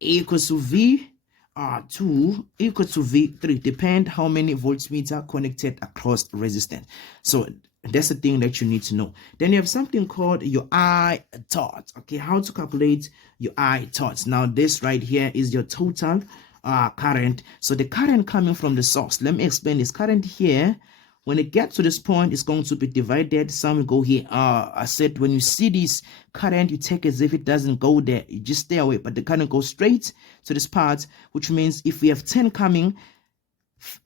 equals to V2 equals to V3, depend how many voltmeter connected across resistance. So that's the thing that you need to know. Then you have something called your I torch. Okay, how to calculate your I torch. Now this right here is your total current. So the current coming from the source, let me explain this. Current here, when it gets to this point, it's going to be divided. Some will go here. I said when you see this current, you take as if it doesn't go there. You just stay away. But the current goes straight to this part, which means if we have 10 coming,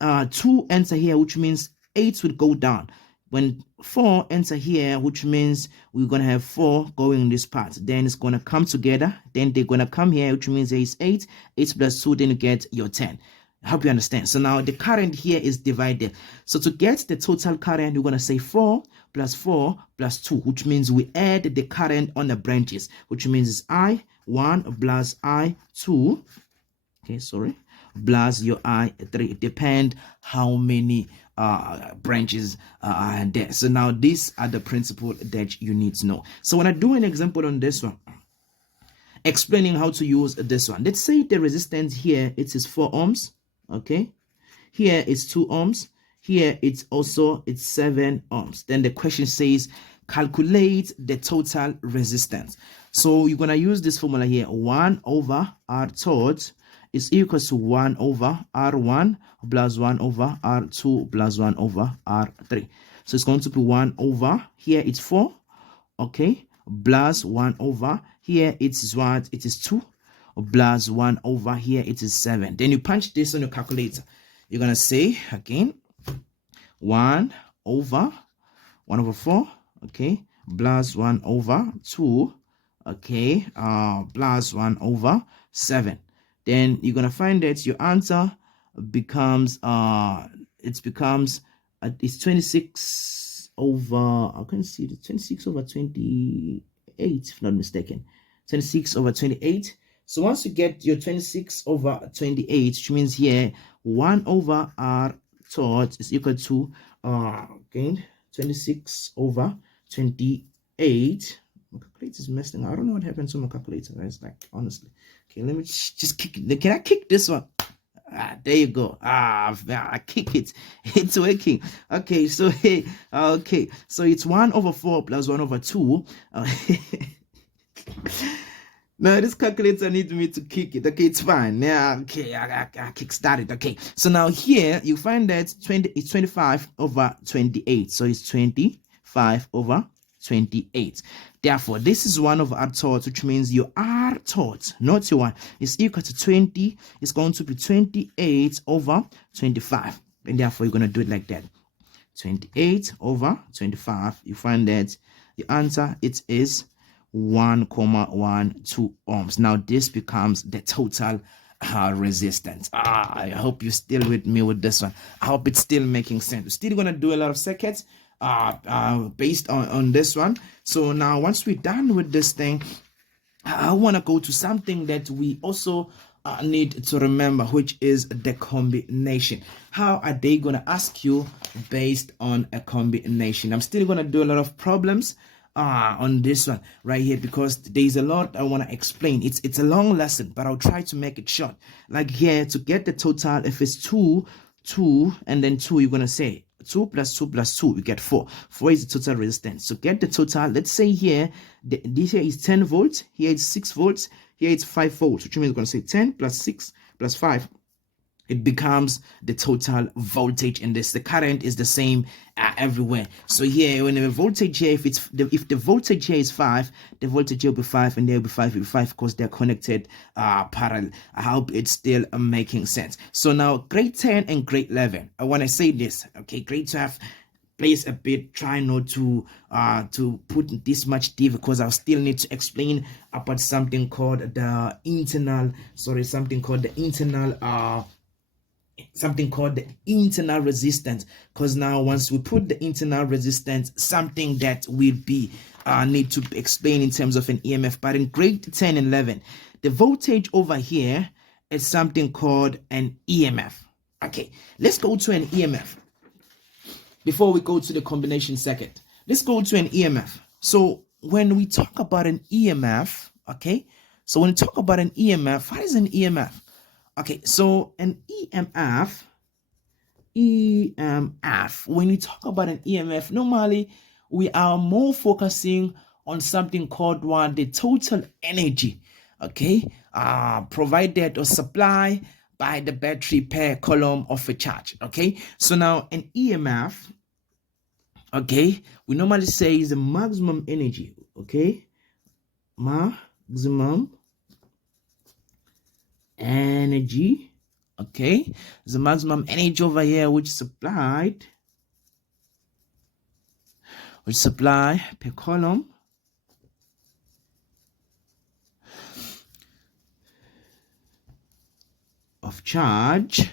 2 enter here, which means 8 will go down. When 4 enter here, which means we're going to have 4 going in this part. Then it's going to come together. Then they're going to come here, which means there is 8. 8 plus 2, then you get your 10. I hope you understand. So now the current here is divided. So to get the total current, we're going to say 4 plus 4 plus 2, which means we add the current on the branches, which means it's I1 plus I2. Okay, sorry. Plus your I3. It depends how many branches are there. So now these are the principle that you need to know. So when I do an example on this one, explaining how to use this one. Let's say the resistance here, it is 4 ohms. Okay, here it's 2 ohms. Here it's 7 ohms. Then the question says calculate the total resistance. So you're gonna use this formula here. 1 over R torch is equals to 1 over R1 plus 1 over R2 plus 1 over R3. So it's going to be 1 over, here it's 4, okay, plus 1 over, here it's what? It is 2, plus 1 over, here it is 7. Then you punch this on your calculator. You're going to say, again, 1 over 4, okay, plus 1 over 2, okay, plus 1 over 7. Then you're going to find that your answer becomes, it's 26 over, I can see the 26 over 28, if not mistaken. 26 over 28. So once you get your 26 over 28, which means here 1 over R torch is equal to, again, 26 over 28. My calculator is messing. I don't know what happened to my calculator, guys. Like, honestly. Okay, let me just kick it. Can I kick this one? There you go. I kick it. It's working. Okay, so hey, okay, so it's 1 over 4 plus 1 over 2. Now this calculator needs me to kick it. Okay, it's fine. Yeah, okay, I kick started. Okay, so now here you find that it's 25 over 28. So it's 25 over 28. Therefore, this is 1 over R torch, which means your R torch, not your 1, is equal to 20. It's going to be 28 over 25. And therefore, you're going to do it like that. 28 over 25. You find that the answer, it is 1,12 ohms. Now, this becomes the total resistance. I hope you're still with me with this one. I hope it's still making sense. We're still going to do a lot of circuits based on this one. So now once we're done with this thing, I want to go to something that we also need to remember, which is the combination. How are they going to ask you based on a combination? I'm still going to do a lot of problems on this one right here, because there's a lot I want to explain. It's a long lesson, but I'll try to make it short. Like here, to get the total, if it's 2 and then 2, you're going to say 2 plus 2 plus 2, you get 4. 4 is the total resistance. So get the total. Let's say here, this here is 10 volts. Here it's 6 volts. Here it's 5 volts, which means we're going to say 10 plus 6 plus 5. It becomes the total voltage in this. The current is the same everywhere. So here, when the voltage here, if the voltage here is 5, the voltage here will be 5, and there will be 5, because they're connected parallel. I hope it's still making sense. So now, grade 10 and grade 11. I want to say this. Okay, grade 12. Please a bit, try not to put this much deep, because I'll still need to explain about something called the internal resistance. Because now once we put the internal resistance, something that will be need to explain in terms of an EMF. But in grade 10 and 11, the voltage over here is something called an EMF. Okay, let's go to an EMF. Before we go to the combination circuit, let's go to an EMF. So when we talk about an EMF, okay, So when you talk about an EMF, what is an EMF? Okay, so an EMF, when you talk about an EMF, normally we are more focusing on something called the total energy, okay, provided or supply by the battery per coulomb of a charge. Okay, so now an EMF, okay, we normally say is the maximum energy. Okay, maximum energy. Okay, the maximum energy over here which supply per coulomb of charge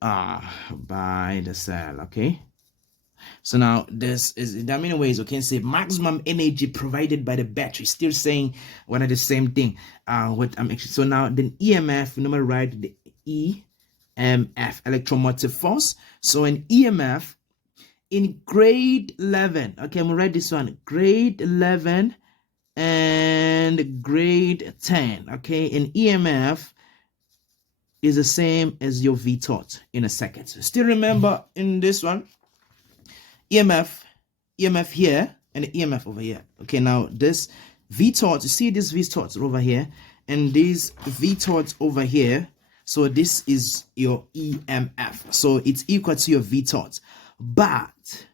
by the cell. Okay, so now this is, there are many ways we can say maximum energy provided by the battery, still saying one of the same thing. What I'm actually, so now the EMF, we normally write the EMF, electromotive force. So an EMF in grade 11, okay, I'm gonna write this one, grade 11 and grade 10. Okay, an EMF is the same as your V torque in a second. So still remember in this one, EMF here and the EMF over here. Okay, now this V torque, you see this V torque over here and these V torque over here. So this is your EMF. So it's equal to your V torque. But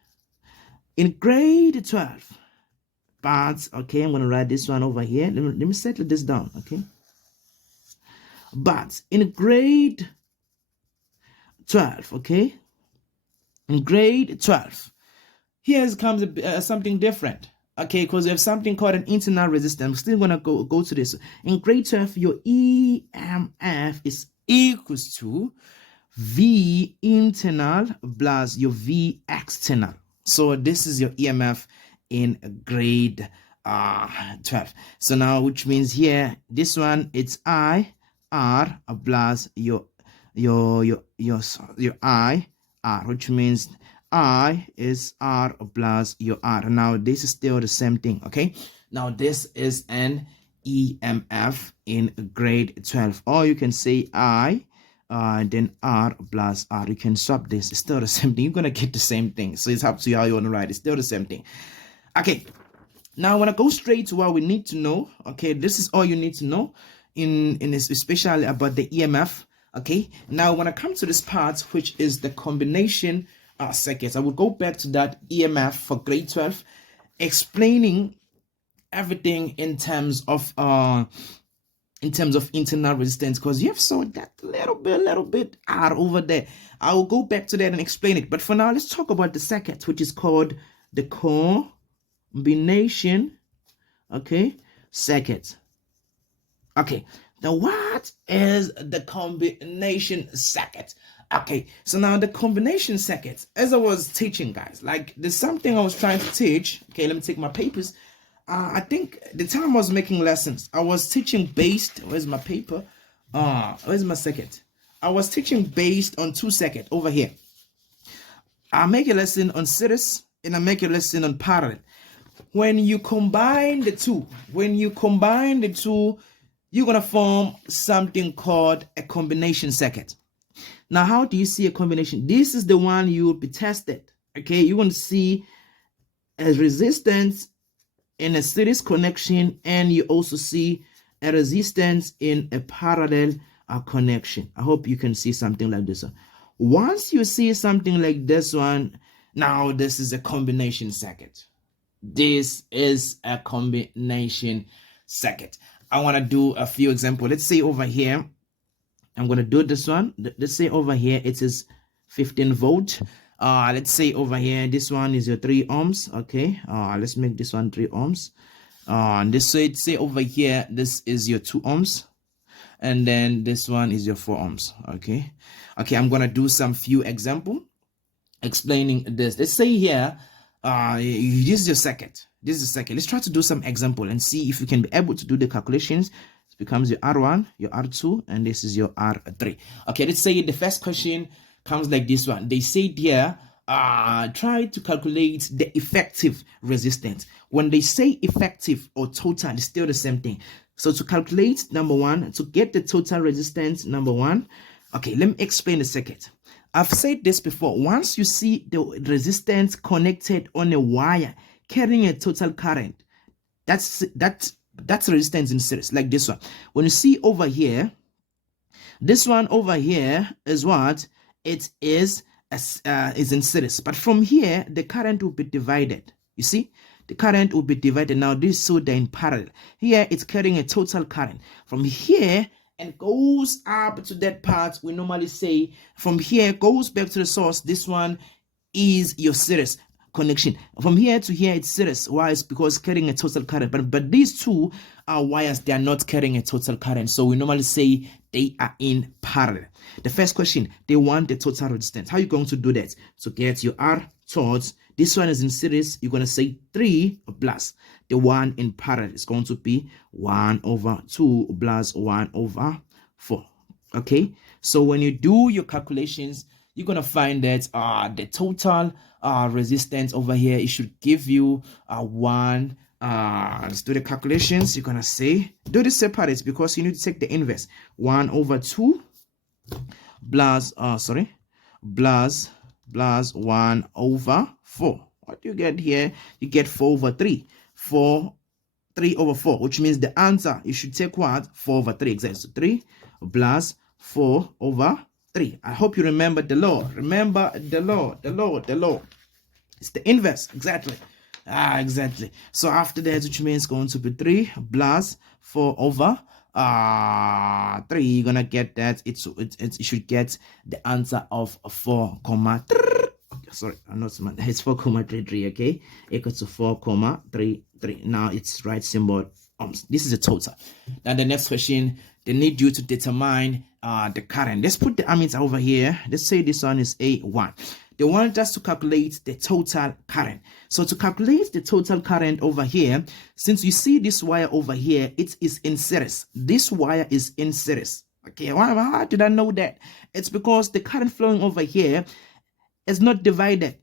in grade 12, okay, I'm going to write this one over here. Let me settle this down, okay? But in grade 12, okay? In grade 12, here comes something different, okay? Because we have something called an internal resistance. I'm still going to go to this. In grade 12, your EMF is equals to V internal plus your V external. So this is your EMF in grade 12. So now, which means here, this one, it's I R plus your I R, which means I is R plus your R. Now this is still the same thing. Okay, now this is an EMF in grade 12, or you can say I then R plus R. You can swap this, it's still the same thing. You're gonna get the same thing. So it's up to you how you want to write. It's still the same thing. Okay, now I want to go straight to what we need to know. Okay, this is all you need to know in this, especially about the EMF. Okay, now when I come to this part, which is the combination circuits, I will go back to that EMF for grade 12, explaining everything in terms of internal resistance, because you have saw that little bit over there. I will go back to that and explain it, but for now let's talk about the circuit, which is called the combination, okay, circuit. Okay, now what is the combination circuit? Okay, so now the combination circuit, as I was teaching, guys, like there's something I was trying to teach. Okay, let me take my papers. I think the time I was making lessons, I was teaching based, where's my paper? Where's my circuit? I was teaching based on 2 circuits over here. I make a lesson on series and I make a lesson on parallel. When you combine the two, you're gonna form something called a combination circuit. Now, how do you see a combination? This is the one you will be tested. Okay, you want to see a resistance in a series connection, and you also see a resistance in a parallel connection. I hope you can see something like this one. Once you see something like this one, now this is a combination circuit. This is a combination circuit. I want to do a few examples. Let's say over here, I'm going to do this one. Let's say over here, it is 15 volt. Let's say over here, this one is your 3 ohms. Okay. Let's make this one 3 ohms. This say over here, this is your 2 ohms. And then this one is your 4 ohms. Okay. Okay. I'm going to do some few example explaining this. Let's say here, this is your circuit. This is the circuit. Let's try to do some example and see if you can be able to do the calculations. It becomes your R1, your R2, and this is your R3. Okay, let's say the first question comes like this one. They said here, try to calculate the effective resistance. When they say effective or total, it's still the same thing. So to calculate, number one, to get the total resistance, number one, okay, let me explain a second. I've said this before. Once you see the resistance connected on a wire carrying a total current, that's resistance in series, like this one. When you see over here, this one over here is what? It is in series. But from here, the current will be divided. You see? The current will be divided. Now, this is so they're in parallel. Here, it's carrying a total current. From here, and goes up to that part, we normally say, from here, goes back to the source. This one is your series connection. From here to here, it's series. Why? It's because carrying a total current. But these two are wires, they are not carrying a total current. So we normally say they are in parallel. The first question, they want the total resistance. How are you going to do that? To get your R towards, this one is in series, you're going to say 3 plus the one in parallel. It's going to be 1/2 plus 1/4. Okay, so when you do your calculations, you're going to find that the total resistance over here, it should give you let's do the calculations. You're going to say, do the separate because you need to take the inverse. 1/2 plus 1/4. What do you get here? You get 4/3. 3/4, which means the answer, you should take what? 4/3, exactly. So 3 plus 4/3. I hope you remember the law. Remember the law. It's the inverse, exactly. Exactly. So after that, which means going to be 3 plus 4/3. You're gonna get that. It should get the answer of 4,3. Sorry, I'm not smart. It's 4,33. Okay, equal to 4,33. Now it's right symbol ohms. This is a total. Now the next question, they need you to determine the current. Let's put the ammeter over here. Let's say this one is A1. They want us to calculate the total current. So to calculate the total current over here, since you see this wire over here, it is in series. This wire is in series. Okay, how did I know that? It's because the current flowing over here is not divided,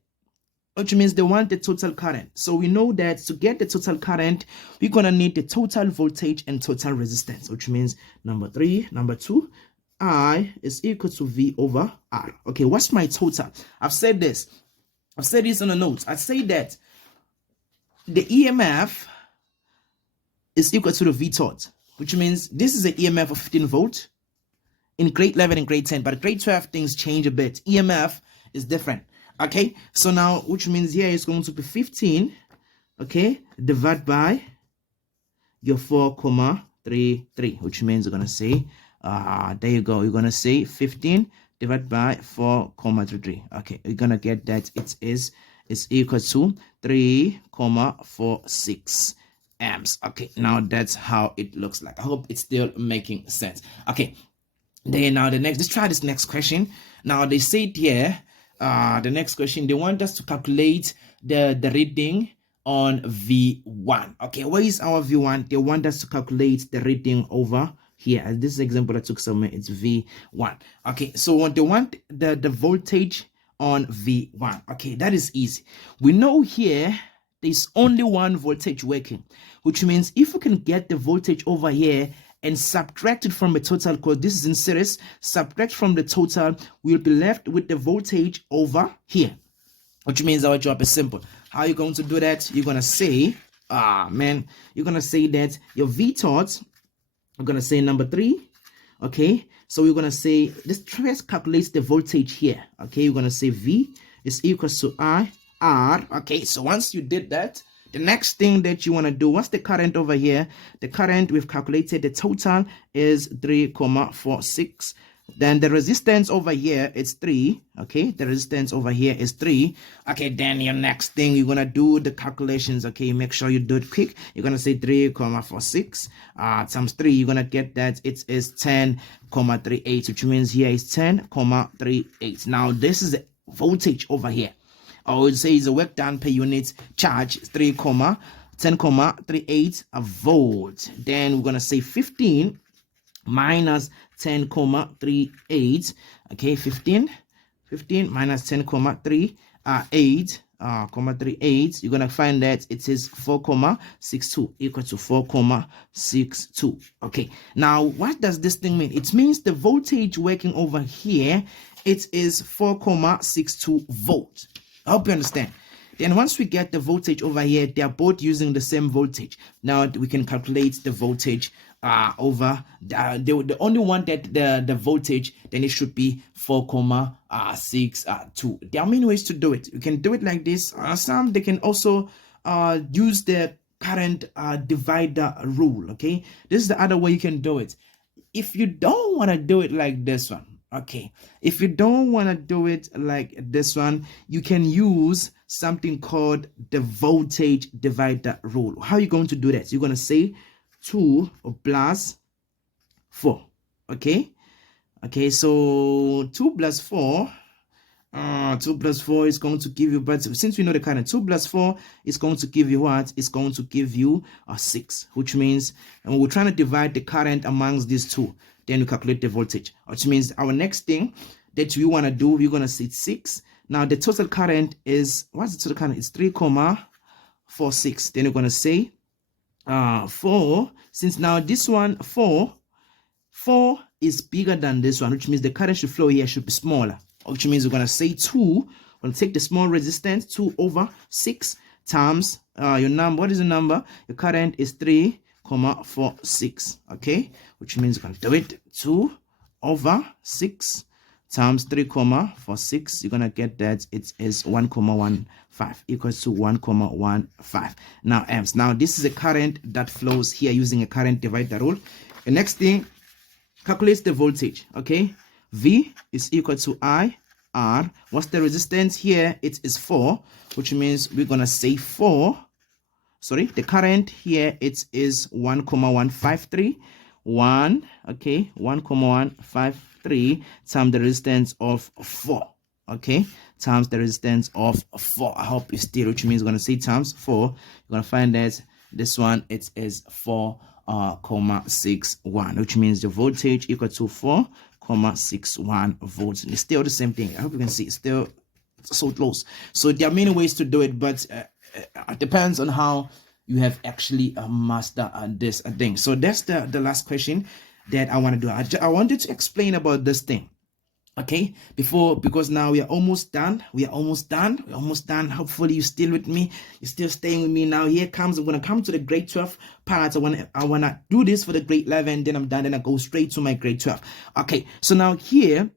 which means they want the total current. So we know that to get the total current, we're going to need the total voltage and total resistance, which means number 2, I is equal to V over R. Okay, what's my total? I've said this on the notes. I say that the EMF is equal to the V tot, which means this is an EMF of 15 volt in grade 11 and grade 10, but grade 12 things change a bit. EMF is different. Okay, so now, which means here is going to be 15, okay, divided by your 4,33, which means you're going to say, there you go, you're going to say 15 divided by 4,33. Okay, you're going to get that it's equal to 3,46 amps. Okay, now that's how it looks like. I hope it's still making sense. Okay, then now let's try this next question. Now they said here, the next question, they want us to calculate the reading on V1. Okay, where is our V1? They want us to calculate the reading over here. As this example I took somewhere, it's V1. Okay, so what they want the voltage on V1. Okay, that is easy. We know here there's only one voltage working, which means if we can get the voltage over here and subtract it from the total, because this is in series, subtract from the total, we'll be left with the voltage over here, which means our job is simple. How are you going to do that? You're going to say, you're going to say that your V tot, we're going to say number 3, okay? So we're going to say, this first calculates the voltage here, okay? You're going to say V is equal to I, R, okay? So once you did that, the next thing that you want to do, what's the current over here? The current we've calculated, the total is 3,46. Then the resistance over here is 3. Okay, the resistance over here is 3. Okay, then your next thing, you're going to do the calculations. Okay, make sure you do it quick. You're going to say 3,46 times 3. You're going to get that it is 10,38, which means here is 10,38. Now, this is the voltage over here. I would say is the work done per unit charge 10,38 volt. Then we're gonna say 15 minus 10,38. Okay, 15 minus 10,38. comma 38, you're gonna find that it is 4,62 equal to 4,62. Okay, now what does this thing mean? It means the voltage working over here, it is 4,62 volt. I hope you understand. Then once we get the voltage over here, they are both using the same voltage. Now we can calculate the voltage over the only one that the voltage, then it should be 4,62. There are many ways to do it. You can do it like this. Some they can also use the current divider rule. Okay, this is the other way you can do it. If you don't want to do it like this one, okay, if you don't want to do it like this one, you can use something called the voltage divider rule. How are you going to do that? So you're going to say 2 plus 4. Okay, so 2 plus 4, 2 plus 4 is going to give you, but since we know the current, 2 plus 4 is going to give you what? It's going to give you a 6, which means, and we're trying to divide the current amongst these two, then we calculate the voltage, which means our next thing that we want to do, we're going to say 6. Now the total current is, what's the total current? It's 3,46. Then we're going to say 4, since now this one 4 is bigger than this one, which means the current should flow here should be smaller, which means we're going to say 2. We're going to take the small resistance, 2 over 6 times your number. What is the number? Your current is 3,46. Okay, which means we're going to do it 2 over 6 times 3,46. You're going to get that it is 1,15 equals to 1,15. Now amps. Now this is a current that flows here using a current divider rule. The next thing, calculates the voltage. Okay, V is equal to I R. What's the resistance here? It is 4, which means we're gonna say 4. Sorry, the current here it is 1,153. 1,153 times the resistance of 4. Okay, times the resistance of 4. I hope it's still, which means we're gonna say times 4. You're gonna find that this one it is 4,61, which means the voltage equal to 4,61 volts. It's still the same thing. I hope you can see it's still so close. So there are many ways to do it, but it depends on how you have actually mastered this thing. So that's the last question that I want to do. I wanted to explain about this thing. Okay, because now we are almost done. Hopefully you're still with me. You're still staying with me. Now here comes, I'm gonna come to the grade 12 part. I wanna do this for the grade 11, then I'm done, then I go straight to my grade 12. Okay, so now here,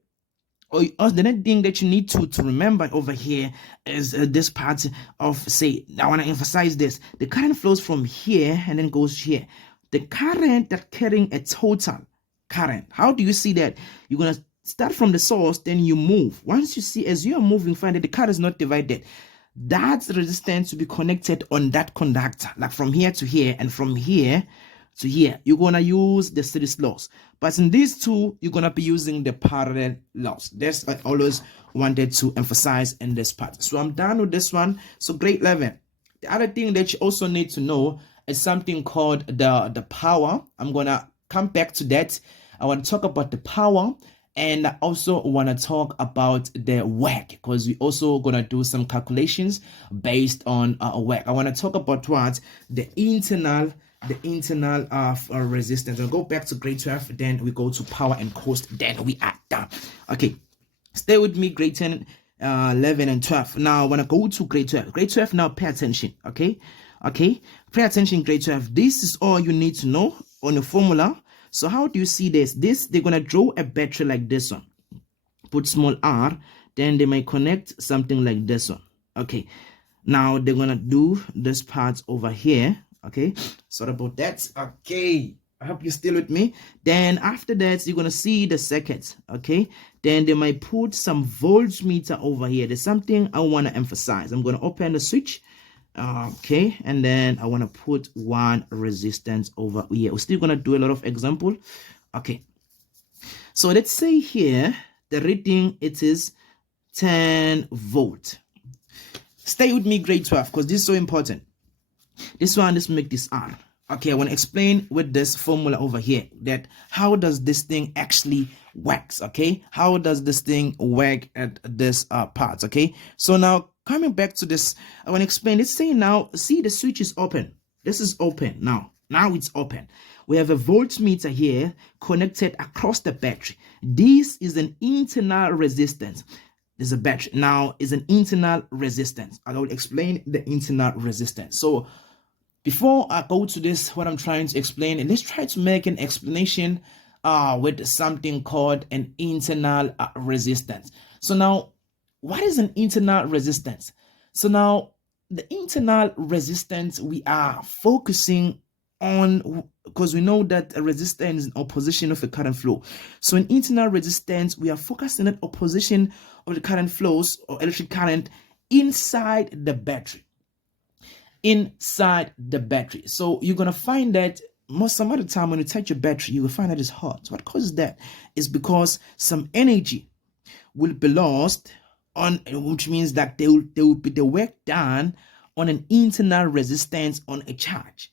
the next thing that you need to remember over here is this part of, say, I want to emphasize this. The current flows from here and then goes here. The current that carrying a total current. How do you see that? You're going to start from the source, then you move. Once you see, as you are moving, find that the current is not divided. That's the resistance to be connected on that conductor, like from here to here and from here to here. You're going to use the series laws. But in these two, you're going to be using the parallel laws. That's what I always wanted to emphasize in this part. So I'm done with this one. So grade 11. The other thing that you also need to know is something called the power. I'm going to come back to that. I want to talk about the power. And I also want to talk about the work, because we also going to do some calculations based on work. I want to talk about what? The internal resistance. I'll go back to grade 12, then we go to power and cost, then we are done. Okay, stay with me, grade 10, 11, and 12. Now I want to go to grade 12. Grade 12, now pay attention, okay? Pay attention, grade 12. This is all you need to know on the formula. So how do you see this? They're going to draw a battery like this one. Put small r, then they might connect something like this one. Okay, now they're going to do this part over here. Okay, sorry about that. Okay, I hope you're still with me. Then after that, you're going to see the circuit. Okay, then they might put some voltmeter over here. There's something I want to emphasize. I'm going to open the switch. Okay, and then I want to put one resistance over here. We're still going to do a lot of example. Okay, so let's say here the reading, it is 10 volt. Stay with me, grade 12, because this is so important. This one, let's make this R. Okay, I want to explain with this formula over here that how does this thing actually works. Okay, how does this thing work at this part? Okay, so now coming back to this, I want to explain. Let's say now, see the switch is open. This is open now. Now it's open. We have a voltmeter here connected across the battery. This is an internal resistance. There's a battery. Now is an internal resistance. I will explain the internal resistance. So before I go to this, what I'm trying to explain, and let's try to make an explanation with something called an internal resistance. So now, what is an internal resistance? So now, the internal resistance we are focusing on, because we know that a resistance is an opposition of the current flow. So in internal resistance, we are focusing on opposition of the current flows or electric current inside the battery. Inside the battery. So you're going to find that some of the time when you touch your battery, you will find that it's hot. So what causes that is because some energy will be lost on, which means that there will be the work done on an internal resistance on a charge.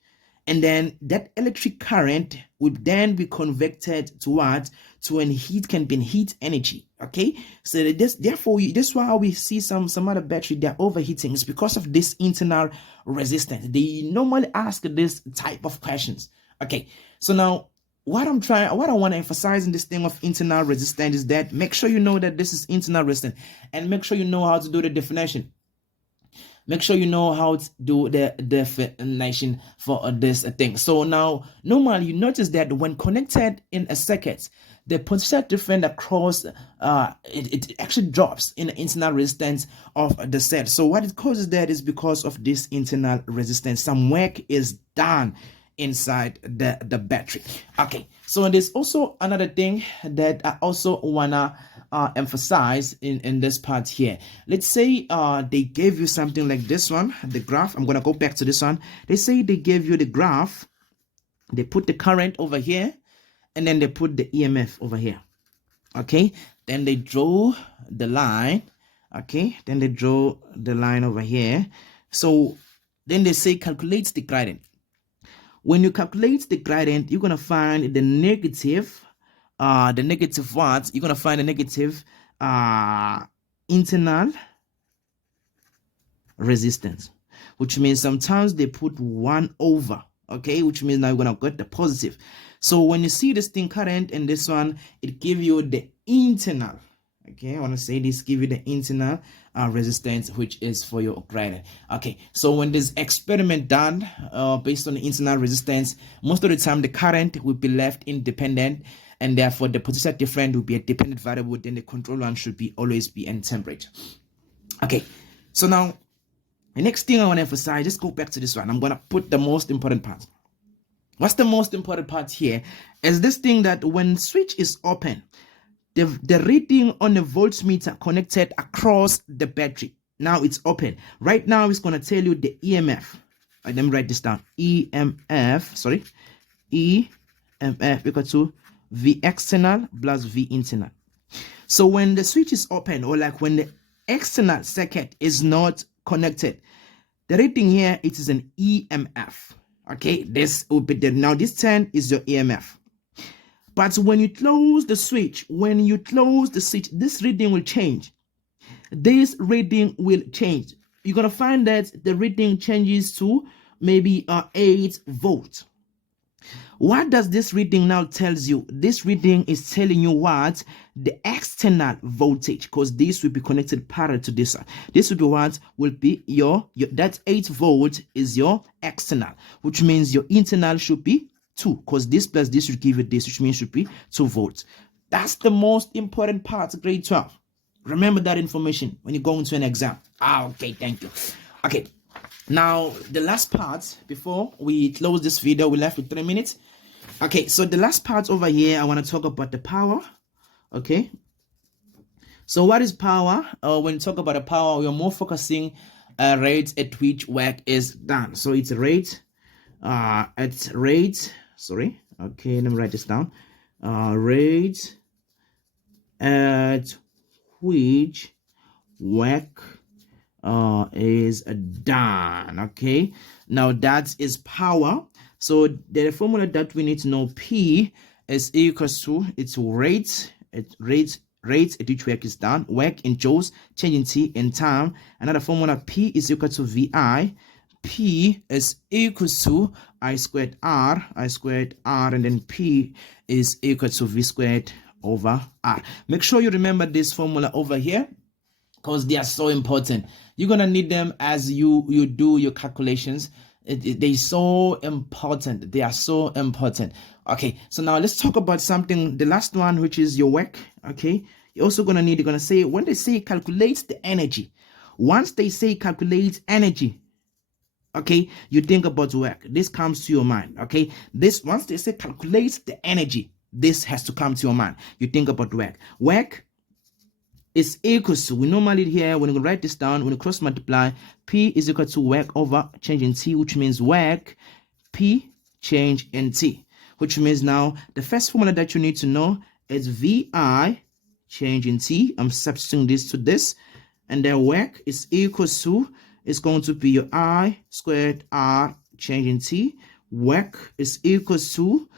And then that electric current would then be converted to what? To an heat, can be heat energy. Okay, so that's why we see some other battery, they're overheating. It's because of this internal resistance. They normally ask this type of questions. Okay, so now what I want to emphasize in this thing of internal resistance is that make sure you know that this is internal resistance, and make sure you know how to do the definition. Make sure you know how to do the definition for this thing. So now, normally you notice that when connected in a circuit, the potential difference across it actually drops in the internal resistance of the set. So what it causes that is because of this internal resistance. Some work is done inside the battery. Okay, so there's also another thing that I also wanna emphasize in this part here. Let's say they gave you something like this one, the graph. I'm gonna go back to this one. They say they gave you the graph, they put the current over here, and then they put the EMF over here. Okay, then they draw the line. Okay, then they draw the line over here. So then they say calculate the gradient. When you calculate the gradient, you're gonna find the negative what? You're gonna find the negative internal resistance, which means sometimes they put 1 over. Okay, which means now you're gonna get the positive. So when you see this thing current and this one, it give you the internal. Okay, I want to say this give you the internal resistance, which is for your gradient. Okay, so when this experiment done based on the internal resistance, most of the time the current will be left independent, and therefore the potential difference will be a dependent variable. Then the control one should be always be in temperature. Okay, so now the next thing I want to emphasize, let's go back to this one. I'm gonna put the most important part. What's the most important part here is this thing that when switch is open, the reading on the voltmeter connected across the battery. Now it's open. Right now it's going to tell you the EMF. Let me write this down. EMF equal to V external plus V internal. So when the switch is open, or like when the external circuit is not connected, the reading here, it is an EMF. Okay, this will be now this 10 is your EMF. But when you close the switch, this reading will change. This reading will change. You're going to find that the reading changes to maybe 8 volts. What does this reading now tells you? This reading is telling you what? The external voltage, because this will be connected parallel to this one. This will be what? Will be your that 8 volt is your external, which means your internal should be 2, because this plus this should give you this, which means should be 2 volts. That's the most important part of grade 12. Remember that information when you go into an exam. Okay, thank you. Okay, now the last part before we close this video, we left with 3 minutes. Okay, so the last part over here, I want to talk about the power. Okay, so what is power? When you talk about the power, we are more focusing rate at which work is done. So it's a rate sorry, okay, let me write this down. Rate at which work is done. Okay, now that is power. So the formula that we need to know, P is equals to its rate rate at which work is done, work in joules, change in T in time. Another formula, P is equal to VI. P is equal to I squared R, and then P is equal to V squared over R. Make sure you remember this formula over here, because they are so important. You're gonna need them as you do your calculations. They're so important. They are so important. Okay, so now let's talk about something, the last one, which is your work. Okay, you're also gonna say, when they say calculate the energy, once they say calculate energy, okay, you think about work. This comes to your mind. Okay, this, once they say calculate the energy, this has to come to your mind. You think about work. Work is equal to, we normally here, when we write this down, when we cross multiply, P is equal to work over change in T, which means work P change in T, which means now the first formula that you need to know is VI change in T. I'm substituting this to this, and then work is equal to, it's going to be your I squared R change in T. Work is equal to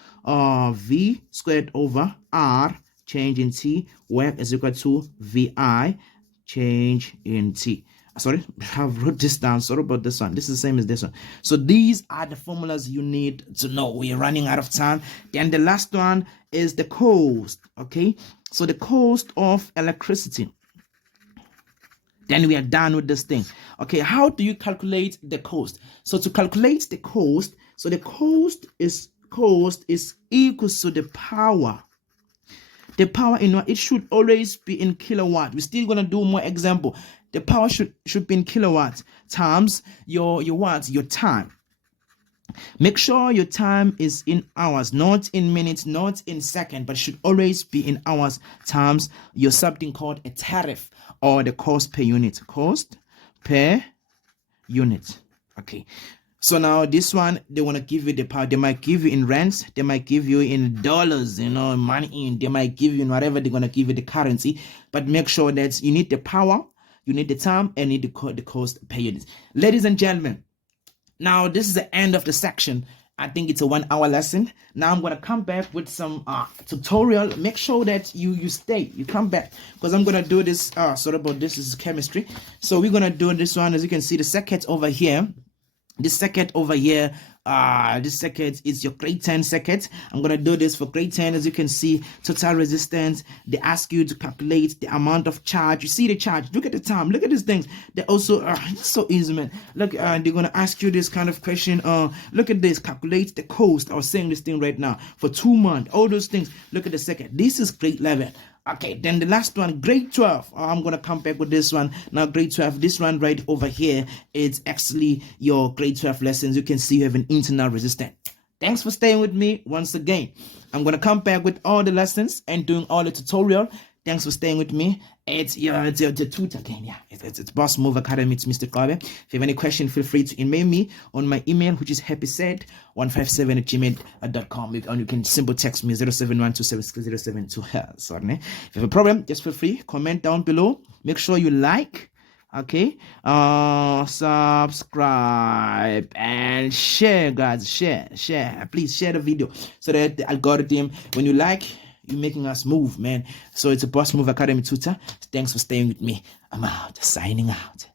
V squared over R change in T. Work is equal to VI change in T. Sorry, I wrote this down. Sorry about this one. This is the same as this one. So these are the formulas you need to know. We are running out of time. Then the last one is the cost. Okay, so the cost of electricity. Then we are done with this thing. Okay, how do you calculate the cost? So to calculate the cost, so the cost is equal to the power. The power in what? It should always be in kilowatt. We're still gonna do more example. The power should be in kilowatt times your what? Your time. Make sure your time is in hours, not in minutes, not in seconds, but should always be in hours times your something called a tariff, or the cost per unit. Cost per unit. Okay. So now this one, they want to give you the power. They might give you in rents. They might give you in dollars, money. They might give you in whatever they're going to give you the currency. But make sure that you need the power, you need the time, and you need the cost per unit. Ladies and gentlemen, now this is the end of the section. I think it's a 1 hour lesson. Now I'm going to come back with some tutorial. Make sure that you stay, you come back, because I'm going to do this. Sorry about this. This is chemistry. So we're going to do this one. As you can see, the circuit over here. This circuit over here, this circuit is your grade 10 circuit. I'm gonna do this for grade 10. As you can see, total resistance. They ask you to calculate the amount of charge. You see the charge. Look at the time. Look at these things. They also it's so easy, man. Look, they're gonna ask you this kind of question. Look at this. Calculate the cost. I was saying this thing right now for 2 months. All those things. Look at the circuit. This is grade 11. Okay, then the last one, grade 12. I'm gonna come back with this one. Now grade 12, this one right over here, it's actually your grade 12 lessons. You can see you have an internal resistance. Thanks for staying with me once again. I'm gonna come back with all the lessons and doing all the tutorial. Thanks for staying with me. It's the tutor again. Yeah, it's Boss Move Academy. It's Mr. Kabe. If you have any question, feel free to email me on my email, which is happysaid157@gmail.com. And you can simple text me 0712760722. Sorry. If you have a problem, just feel free. Comment down below. Make sure you like. Okay, subscribe and share, guys. Share. Please share the video so that the algorithm, when you like, you're making us move, man. So it's a Boss Move Academy tutor. Thanks for staying with me. I'm out. Signing out.